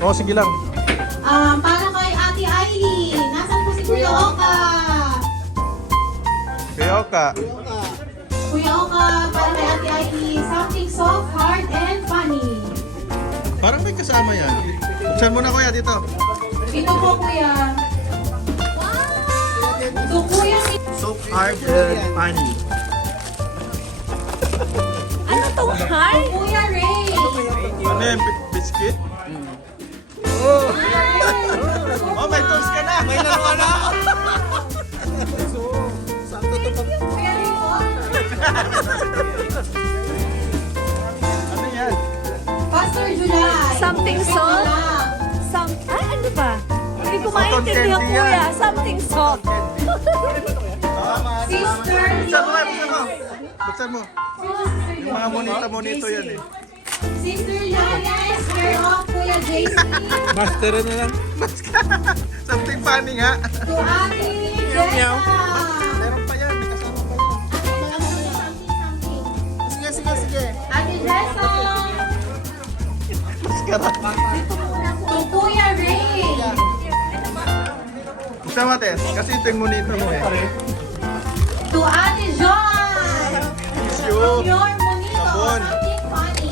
Oo, sige lang. Para kay Ate Aileen. Nasaan po si Kuya Oka? Kaya ka. Kuya Oka, para kay Ate Aileen. Something soft, hard, and funny. Parang may kasama yan. Buksan mo na kuya dito. Ito po, Kuya. So, Kuya, So hard and funny. Ano to, hard? Kuya Ray. Ano yan? Biscuit? Oh, may tools ka na! May laro ka na! Kuya Ray po. Ano yan? Pastor July. Something soft? Ay, ano ba? Hindi ko maintindihan, candy yan. kuya. Something soft. Sister Buksan mo nga, buksan mo! Lioness. Buksan mo! Yung mga monito yan eh. Sister Lioness. Pair off, Kuya Jason. Master na lang. Something funny nga. To Ate Jessa. Meron pa yan, may kasama pa yan. Sige. Ate Jessa. Maskara. To Kuya Ray. Buksan mo ate, kasi ito yung monito mo eh. To Ate Joy. Tissue. Your monito. Sabon. Something funny.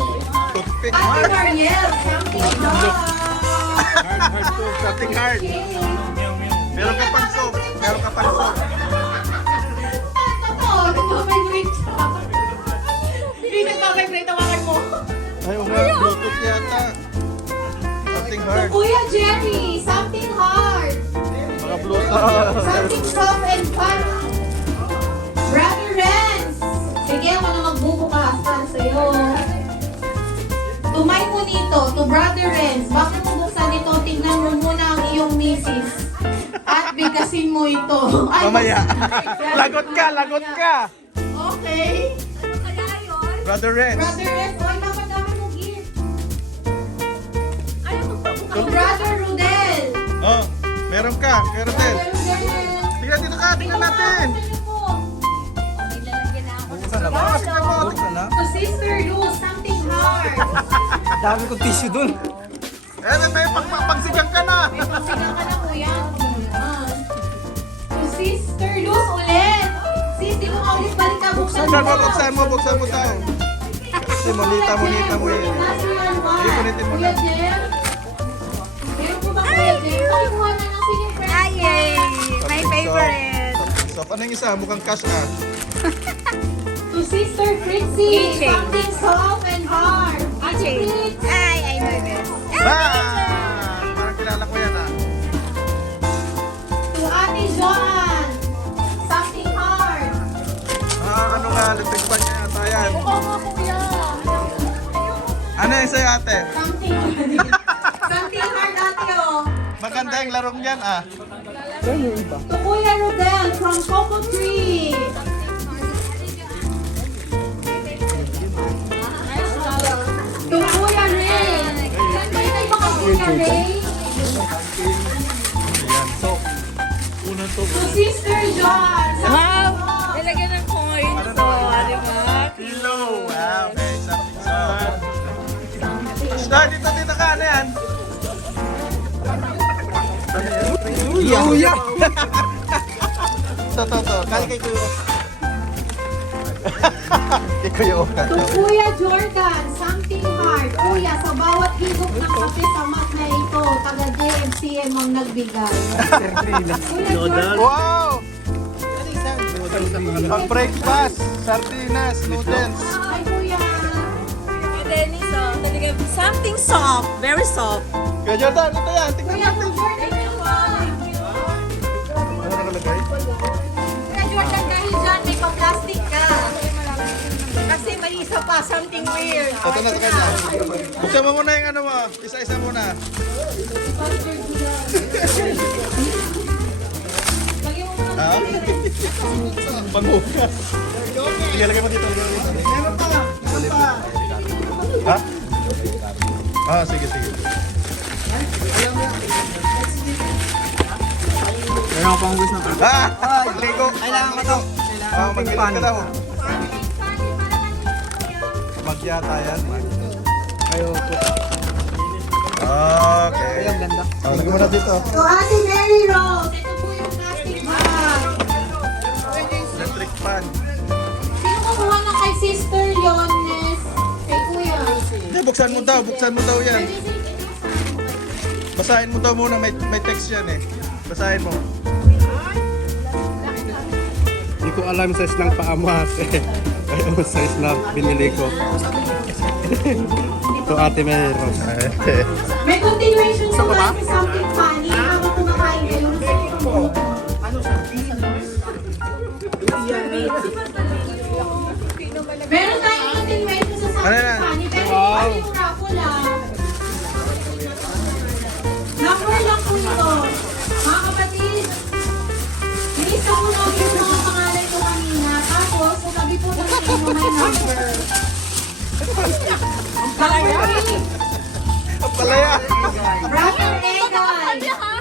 Toothpick. Ate Mariel. Something joy. Something hard. Okay. Meron ka pang soap. Meron ka pang soap. Totoo, nagpa-vibrate siya. Hindi nagpa-vibrate ang wakay mo. Ayaw nga, Bluetooth yata. Something To hard. Kuya Jerry. Something hard. Mga Bluetooth. Something soft and fun. Brother Renz. Sige, ako na magbubukas para sa'yo. Tumay mo nito, to Brother Renz. Bakit mo buksan ito? Tignan mo muna ang iyong misis. At bigasin mo ito. Ay, Mamaya. buksan. Lagot ka, lagot ka. Okay. Ano kaya yun? Brother Renz. Brother Renz, oy, dapat mo gift. Ayaw magpabukas. To Brother Rudel. Oh, meron ka. Meron din. Brother Rudel. Tingnan dito ka, tingnan natin. May lalagyan na ako. Buksan na ba? Tingnan mo, tingnan na. To Sister Luz, something hard. Dami kong tissue dun. Eh, may pagpapagsigang ka na. May pasigang ka na, kuya. To Sister Luz ulit. Sis, di mo ka ulit balik ka. Buksan Buksan mo daw. Kasi monita mo yun. Sige, punitin mo Kuya na. Jem. Meron po ba Kuya Jem? Pakikuha na ng singing friend. Ay, yay! My favorite. So, ano yung isa? Mukhang cash ah. To Sister Fritzy, Keychain. something soft and hard. Ate Keychain. Fritz. Ay, I know this. Bang! Parang kilala ko yan ah. To Ate Joan, something hard. Ano nga, lipig pa niya yata yan. Oo nga kuya. Ano yung sa'yo ate? Something something hard ate oh. Maganda yung larong yan ah. To Kuya Rodel from Coco Tree. To Kuya Ray. Saan ba yung mga Kuya Ray? Ayan, so, unang to. To Sister John. Wow! Nilagyan ng coins. So, di ba? Kilo! Wow, okay, something so. Dito ka, ano yan? Luya! To. Kali kay Kuya. Kay Kuya Oka. To Kuya Jordan, something hard. Kuya, sa bawat higop ng kape sa mat na ito, taga JMCM ang nagbigay. Kuya Jordan. Wow! Pang breakfast, sardinas, noodles. Ay, Kuya. Kay Dennis, oh. Talaga, something soft. Very soft. Kuya Jordan, ito yan. Tingnan Kuya natin. Jordan, Ano nakalagay? Kuya Jordan, dahil dyan, may pa-plastic ka. Kasi may isa pa, something weird. Ito na sa kanya. Buksan mo muna yung ano mo. Isa-isa muna. Ha? Panghugas. Sige, lagay mo dito. Meron pa. Ha? Ah, sige. Meron akong gusto na to. Ah! Magligo. Kailangan ko to. Ah, magligo ka daw. Magyata yan. Ayoko. Okay. Ay, ang ganda. Oh, lagyan mo na dito. So, Ate Mary Rose, ito po yung plastic bag. Electric fan. Sino kumuha na kay Sister Yones? Kay Kuya. Hindi, buksan mo daw yan. Basahin mo daw muna, may text yan eh. Basahin mo. Hindi ko alam size ng paa mo ate. Ay, size na binili ko. Ito ate meron. May continuation po ba for something funny habang kumakain kayo? Meron tayong continuation sa something Ano yan? funny, pero wow. Yung raffle Number lang po ito. Mga kapatid, nilista ko na yung mga pangalan ko kanina. Tapos, sabi po ng sino may number. Number 3. Palaya! Brother Egan.